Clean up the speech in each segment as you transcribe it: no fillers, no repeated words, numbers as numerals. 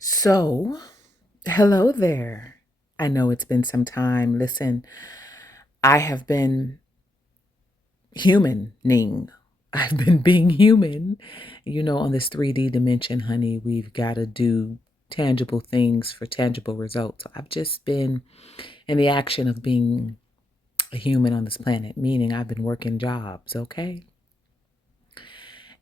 So, hello there. I know it's been some time. Listen, I have been humaning. I've been being human. On this 3D dimension, honey, we've got to do tangible things for tangible results. So I've just been in the action of being a human on this planet, meaning I've been working jobs, okay?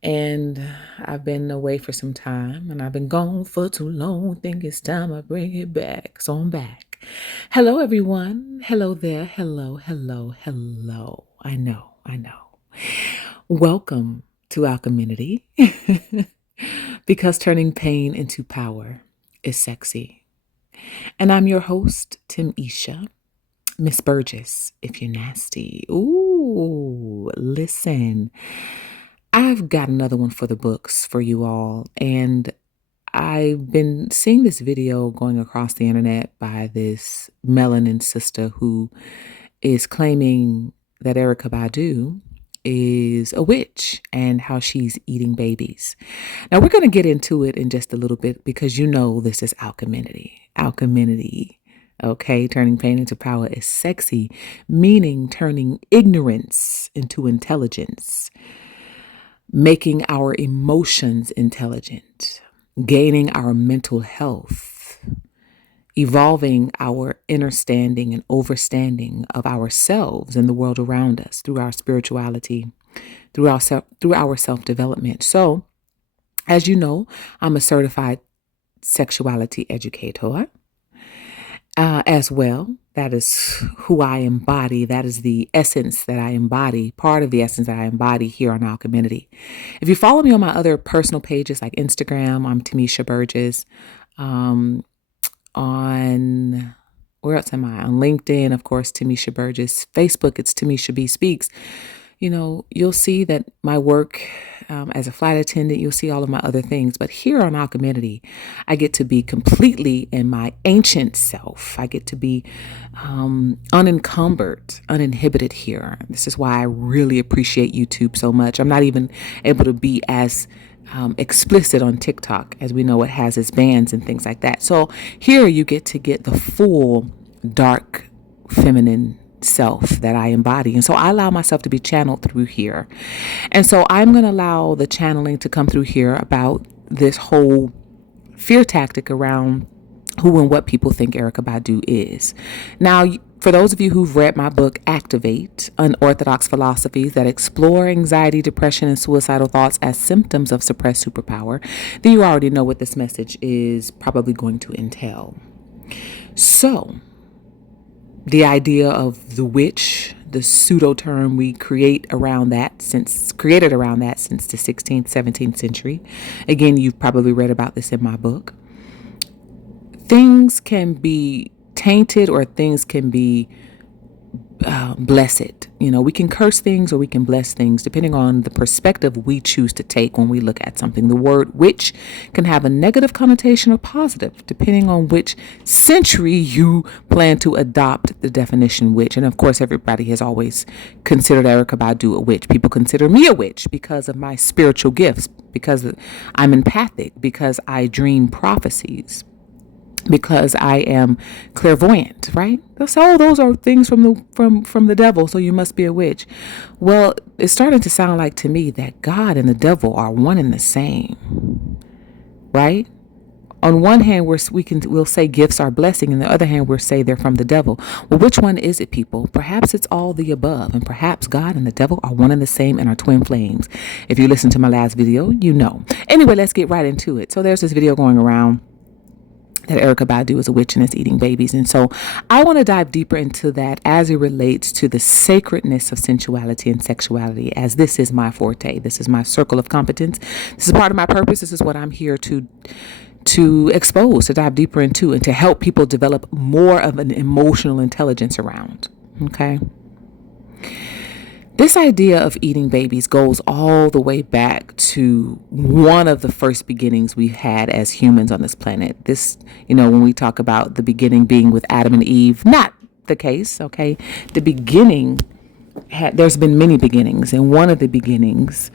And I've been away for some time and I've been gone for too long. Think it's time I bring it back. So I'm back. Hello, everyone. Hello there. Hello, hello, hello. I know, I know. Welcome to Alchemy because turning pain into power is sexy. And I'm your host, Timmésha, Miss Burgess, if you're nasty. Ooh, listen. I've got another one for the books for you all. And I've been seeing this video going across the internet by this melanin sister who is claiming that Erica Badu is a witch and how she's eating babies. Now, we're going to get into it in just a little bit because this is alchemy. Alchemy. Okay, turning pain into power is sexy, meaning turning ignorance into intelligence, making our emotions intelligent, gaining our mental health, evolving our understanding and overstanding of ourselves and the world around us through our spirituality, through our self-development. So, as you know, I'm a certified sexuality educator. As well. That is who I embody. That is the essence that I embody, part of the essence that I embody here on Alchemy. If you follow me on my other personal pages like Instagram, I'm Timmésha Burgess. On where else am I? On LinkedIn, of course, Timmésha Burgess. Facebook, it's Timmésha B Speaks. You'll see that my work as a flight attendant, you'll see all of my other things. But here on Alchemy, I get to be completely in my ancient self. I get to be unencumbered, uninhibited here. This is why I really appreciate YouTube so much. I'm not even able to be as explicit on TikTok, as we know it has its bans and things like that. So here you get the full dark feminine self that I embody. And so I allow myself to be channeled through here. And so I'm going to allow the channeling to come through here about this whole fear tactic around who and what people think Erica Badu is. Now, for those of you who've read my book, Activate, Unorthodox Philosophies that explore anxiety, depression, and suicidal thoughts as symptoms of suppressed superpower, then you already know what this message is probably going to entail. So, the idea of the witch, the pseudo term we created around that since the 16th, 17th century. Again, you've probably read about this in my book. Things can be tainted or things can be blessed. We can curse things or we can bless things depending on the perspective we choose to take when we look at something. The word witch can have a negative connotation or positive depending on which century you plan to adopt the definition witch. And of course, everybody has always considered Erica Badu a witch. People consider me a witch because of my spiritual gifts, because I'm empathic, because I dream prophecies, because I am clairvoyant, right? So those are things from the devil, so you must be a witch. Well, it's starting to sound like to me that God and the devil are one and the same, right? On one hand, we'll say gifts are blessing, and the other hand, we'll say they're from the devil. Well, which one is it, people? Perhaps it's all the above, and perhaps God and the devil are one and the same and are twin flames. If you listened to my last video, you know. Anyway, let's get right into it. So there's this video going around that Erica Badu is a witch and is eating babies. And so I want to dive deeper into that as it relates to the sacredness of sensuality and sexuality, as this is my forte. This is my circle of competence. This is part of my purpose. This is what I'm here to expose, to dive deeper into, and to help people develop more of an emotional intelligence around. Okay. This idea of eating babies goes all the way back to one of the first beginnings we had as humans on this planet. This, when we talk about the beginning being with Adam and Eve, not the case, okay? The beginning, there's been many beginnings, and one of the beginnings,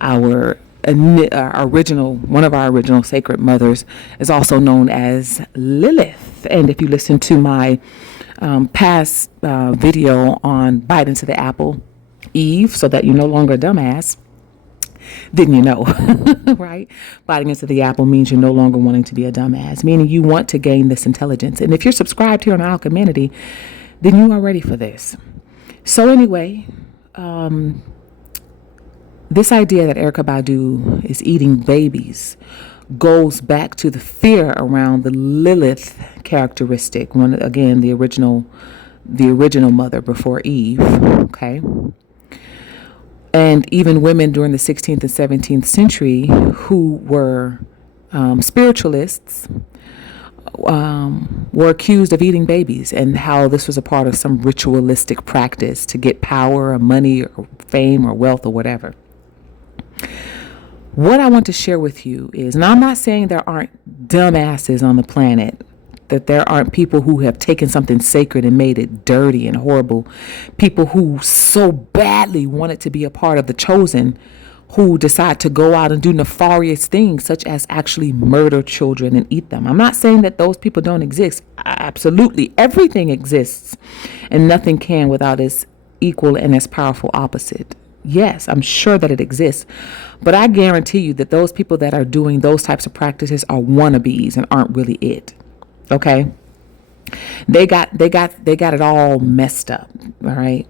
our one of our original sacred mothers is also known as Lilith. And if you listen to my past video on Bite into the Apple, Eve, so that you're no longer a dumbass, didn't you know? Right? Biting into the apple means you're no longer wanting to be a dumbass, meaning you want to gain this intelligence. And if you're subscribed here on Alchemy, then you are ready for this. So anyway, this idea that Erykah Badu is eating babies goes back to the fear around the Lilith characteristic. The original mother before Eve. Okay. And even women during the 16th and 17th century who were spiritualists were accused of eating babies, and how this was a part of some ritualistic practice to get power or money or fame or wealth or whatever. What I want to share with you is, and I'm not saying there aren't dumbasses on the planet, that there aren't people who have taken something sacred and made it dirty and horrible, people who so badly wanted to be a part of the chosen, who decide to go out and do nefarious things, such as actually murder children and eat them. I'm not saying that those people don't exist. Absolutely, everything exists, and nothing can without its equal and its powerful opposite. Yes, I'm sure that it exists, but I guarantee you that those people that are doing those types of practices are wannabes and aren't really it. Okay, they got it all messed up. All right,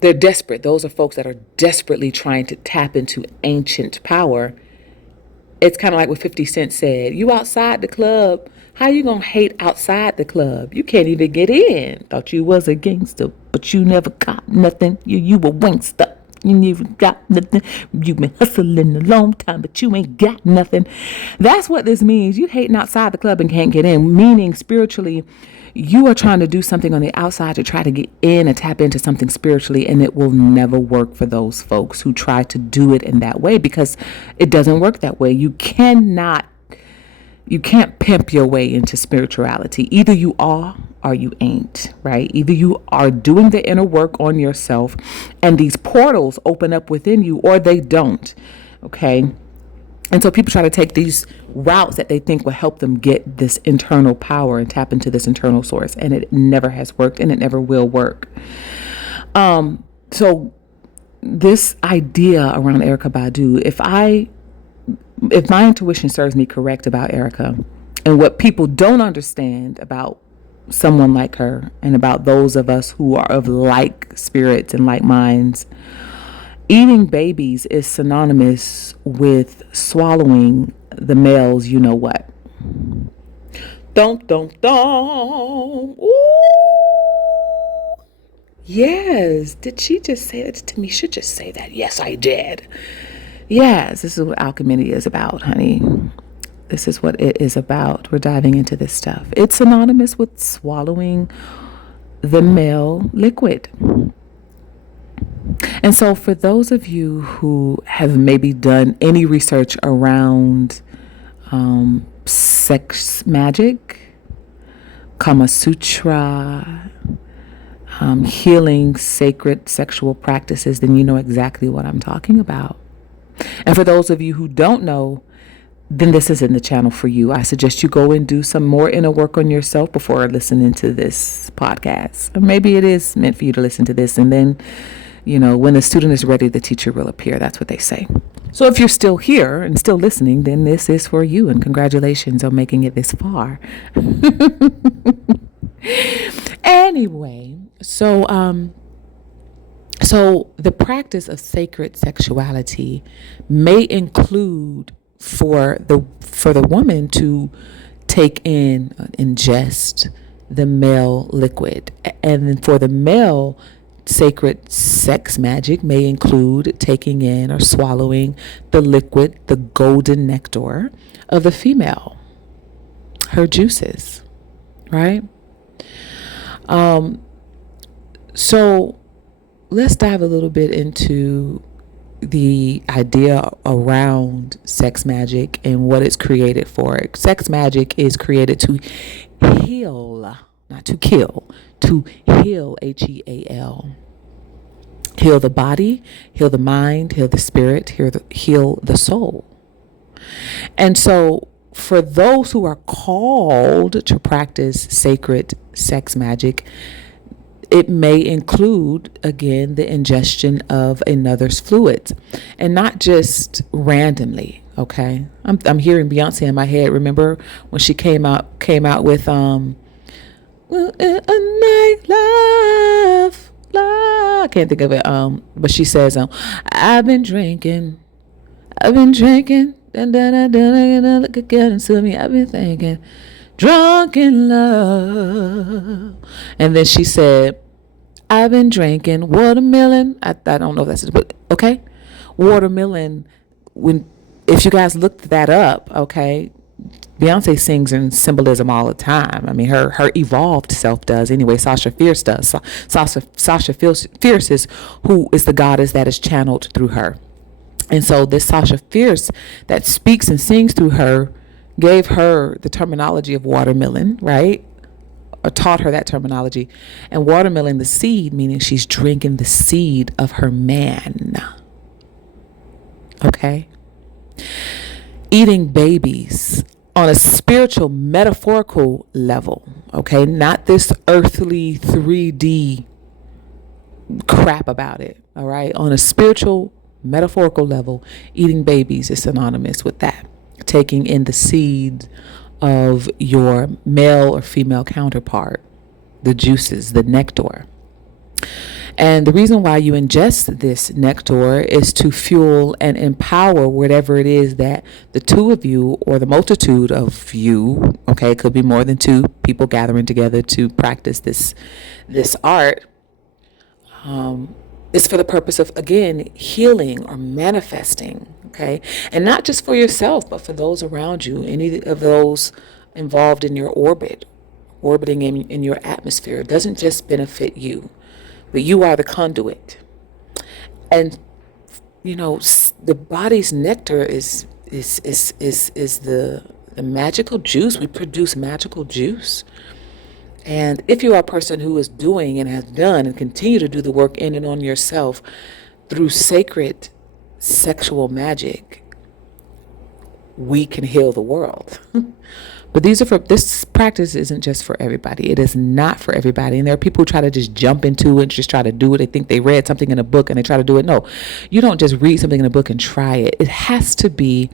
they're desperate. Those are folks that are desperately trying to tap into ancient power. It's kind of like what 50 Cent said: "You outside the club, how you gonna hate outside the club? You can't even get in. Thought you was a gangster, but you never got nothing. You a wingster. You never got nothing. You've been hustling a long time, but you ain't got nothing." That's what this means. You hating outside the club and can't get in, meaning spiritually, you are trying to do something on the outside to try to get in and tap into something spiritually, and it will never work for those folks who try to do it in that way, because it doesn't work that way. You can't pimp your way into spirituality. Either you are or you ain't, right? Either you are doing the inner work on yourself and these portals open up within you, or they don't, okay? And so people try to take these routes that they think will help them get this internal power and tap into this internal source, and it never has worked, and it never will work. So this idea around Erykah Badu, if my intuition serves me correct about Erykah, and what people don't understand about someone like her and about those of us who are of like spirits and like minds, eating babies is synonymous with swallowing the male's you know what. Dum, dum, dum. Ooh. Yes. Did she just say that? Timmésha just say that? Yes, I did. Yes, this is what alchemy is about, honey. This is what it is about. We're diving into this stuff. It's synonymous with swallowing the male liquid. And so for those of you who have maybe done any research around sex magic, Kama Sutra, healing, sacred sexual practices, then you know exactly what I'm talking about. And for those of you who don't know, then this isn't the channel for you. I suggest you go and do some more inner work on yourself before listening to this podcast. Or maybe it is meant for you to listen to this, and then, when the student is ready, the teacher will appear. That's what they say. So if you're still here and still listening, then this is for you, and congratulations on making it this far. Anyway, so the practice of sacred sexuality may include for the woman to ingest the male liquid, and then for the male, sacred sex magic may include taking in or swallowing the liquid, the golden nectar of the female, her juices, right? So let's dive a little bit into the idea around sex magic and what it's created for. Sex magic is created to heal, not to kill, to heal, Heal. Heal the body, heal the mind, heal the spirit, heal the soul. And so for those who are called to practice sacred sex magic, it may include, again, the ingestion of another's fluids, and not just randomly. Okay, I'm hearing Beyonce in my head. Remember when she came out with a night love, I can't think of it. But she says I've been drinking, and then look again to me. I've been thinking, drunk in love. And then she said, I've been drinking watermelon. I don't know if that's it, but okay. Watermelon, if you guys looked that up, okay, Beyonce sings in symbolism all the time. I mean, her evolved self does. Anyway, Sasha Fierce does. Sasha Fierce is who is the goddess that is channeled through her. And so this Sasha Fierce that speaks and sings through her gave her the terminology of watermelon, right? Or taught her that terminology. And watermelon, the seed, meaning she's drinking the seed of her man. Okay? Eating babies on a spiritual, metaphorical level. Okay? Not this earthly 3D crap about it. All right? On a spiritual, metaphorical level, eating babies is synonymous with that. Taking in the seed of your male or female counterpart, the juices, the nectar. And the reason why you ingest this nectar is to fuel and empower whatever it is that the two of you or the multitude of you, okay, it could be more than two people gathering together to practice this art, is for the purpose of, again, healing or manifesting, okay? And not just for yourself, but for those around you, any of those involved in your orbiting in your atmosphere. It doesn't just benefit you, but you are the conduit. And, the body's nectar is the magical juice. We produce magical juice. And if you are a person who is doing and has done and continue to do the work in and on yourself through sacred sexual magic, we can heal the world. But this practice isn't just for everybody. It is not for everybody. And there are people who try to just jump into it and just try to do it. They think they read something in a book and they try to do it. No, you don't just read something in a book and try it. It has to be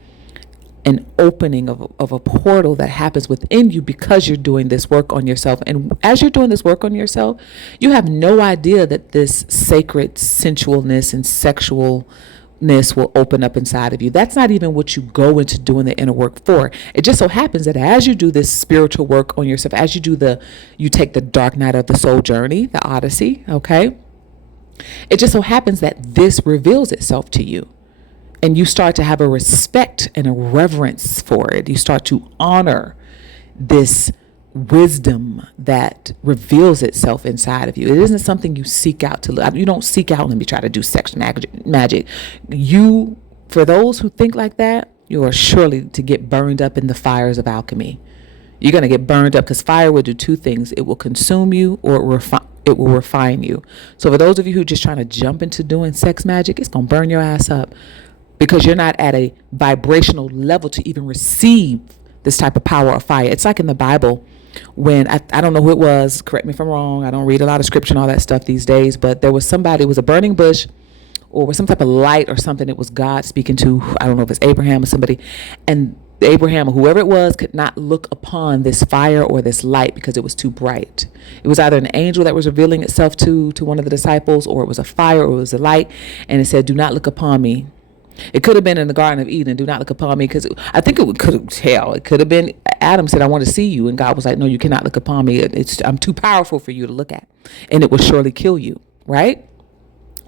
an opening of a portal that happens within you because you're doing this work on yourself. And as you're doing this work on yourself, you have no idea that this sacred sensualness and sexualness will open up inside of you. That's not even what you go into doing the inner work for. It just so happens that as you do this spiritual work on yourself, as you take the dark night of the soul journey, the Odyssey, okay? It just so happens that this reveals itself to you. And you start to have a respect and a reverence for it. You start to honor this wisdom that reveals itself inside of you. It isn't something you seek out to. You don't seek out, let me try to do sex magic. For those who think like that, you are surely to get burned up in the fires of alchemy. You're going to get burned up because fire will do two things. It will consume you or it will refine you. So for those of you who are just trying to jump into doing sex magic, it's going to burn your ass up. Because you're not at a vibrational level to even receive this type of power of fire. It's like in the Bible when, I don't know who it was, correct me if I'm wrong, I don't read a lot of scripture and all that stuff these days, but there was somebody, it was a burning bush or was some type of light or something. It was God speaking to, I don't know if it's Abraham or somebody, and Abraham or whoever it was could not look upon this fire or this light because it was too bright. It was either an angel that was revealing itself to one of the disciples, or it was a fire, or it was a light, and it said, do not look upon me. It could have been in the Garden of Eden, do not look upon me, because I think it could have been Adam said, I want to see you, and God was like, no, you cannot look upon me. I'm too powerful for you to look at, and it will surely kill you, right?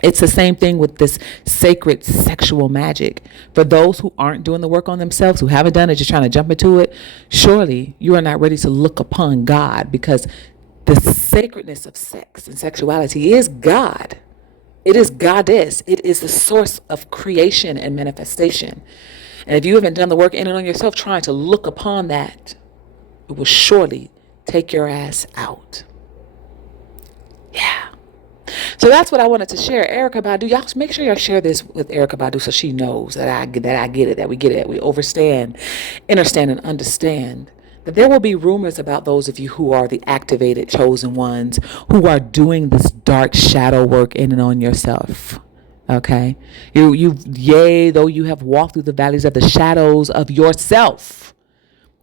It's the same thing with this sacred sexual magic. For those who aren't doing the work on themselves, who haven't done it, just trying to jump into it, surely you are not ready to look upon God, because the sacredness of sex and sexuality is God. It is goddess. It is the source of creation and manifestation. And if you haven't done the work in and on yourself trying to look upon that, it will surely take your ass out. Yeah. So that's what I wanted to share. Erica Badu, y'all make sure y'all share this with Erica Badu so she knows that I get it, that we get it, that we understand, and understand that there will be rumors about those of you who are the activated chosen ones who are doing this dark shadow work in and on yourself. Okay, yea, though you have walked through the valleys of the shadows of yourself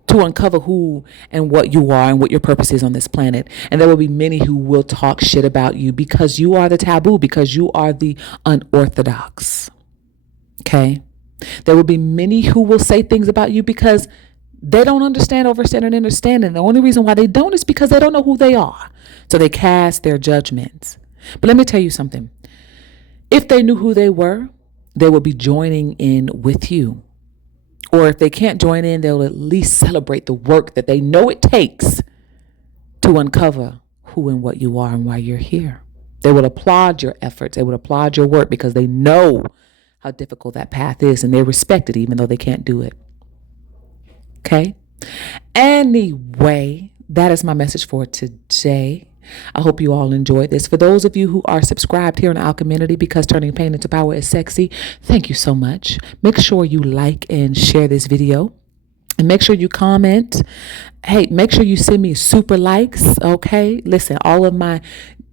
to uncover who and what you are and what your purpose is on this planet. And there will be many who will talk shit about you because you are the taboo, because you are the unorthodox. Okay, there will be many who will say things about you because they don't understand, overstand, and understand. And the only reason why they don't is because they don't know who they are. So they cast their judgments. But let me tell you something. If they knew who they were, they would be joining in with you. Or if they can't join in, they'll at least celebrate the work that they know it takes to uncover who and what you are and why you're here. They would applaud your efforts. They would applaud your work because they know how difficult that path is and they respect it even though they can't do it. Okay? Anyway, that is my message for today. I hope you all enjoyed this. For those of you who are subscribed here on Alchemy, because turning pain into power is sexy, thank you so much. Make sure you like and share this video. And make sure you comment. Hey, make sure you send me super likes. Okay. Listen, all of my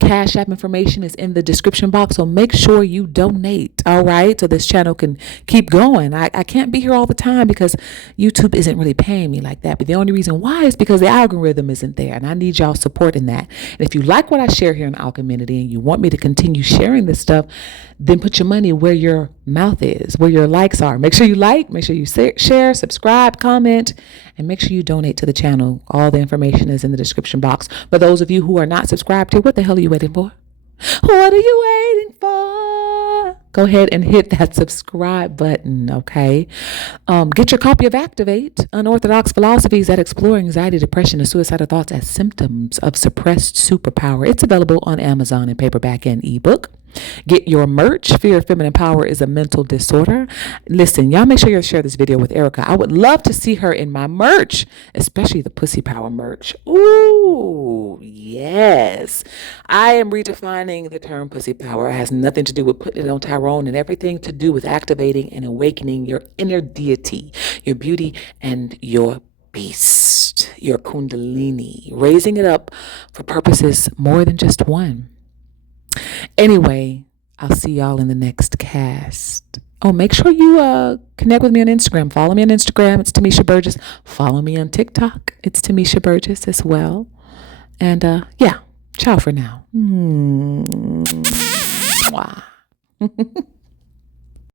Cashapp information is in the description box. So make sure you donate. All right. So this channel can keep going. I can't be here all the time because YouTube isn't really paying me like that. But the only reason why is because the algorithm isn't there. And I need y'all support in that. And if you like what I share here in Alchemy and you want me to continue sharing this stuff, then put your money where your mouth is, where your likes are. Make sure you like, make sure you share, subscribe, comment, and make sure you donate to the channel. All the information is in the description box. For those of you who are not subscribed here, what the hell are you waiting for? What are you waiting for? Go ahead and hit that subscribe button, okay? Get your copy of Activate, Unorthodox Philosophies that explore anxiety, depression, and suicidal thoughts as symptoms of suppressed superpower. It's available on Amazon in paperback and ebook. Get your merch. Fear of Feminine Power is a mental disorder. Listen, y'all make sure you share this video with Erica. I would love to see her in my merch, especially the Pussy Power merch. Ooh, yes. I am redefining the term Pussy Power. It has nothing to do with putting it on Tyrone and everything to do with activating and awakening your inner deity, your beauty, and your beast, your kundalini, raising it up for purposes more than just one. Anyway, I'll see y'all in the next cast. Oh, make sure you connect with me on Instagram. Follow me on Instagram. It's Timmésha Burgess. Follow me on TikTok. It's Timmésha Burgess as well. And yeah, ciao for now. Mwah.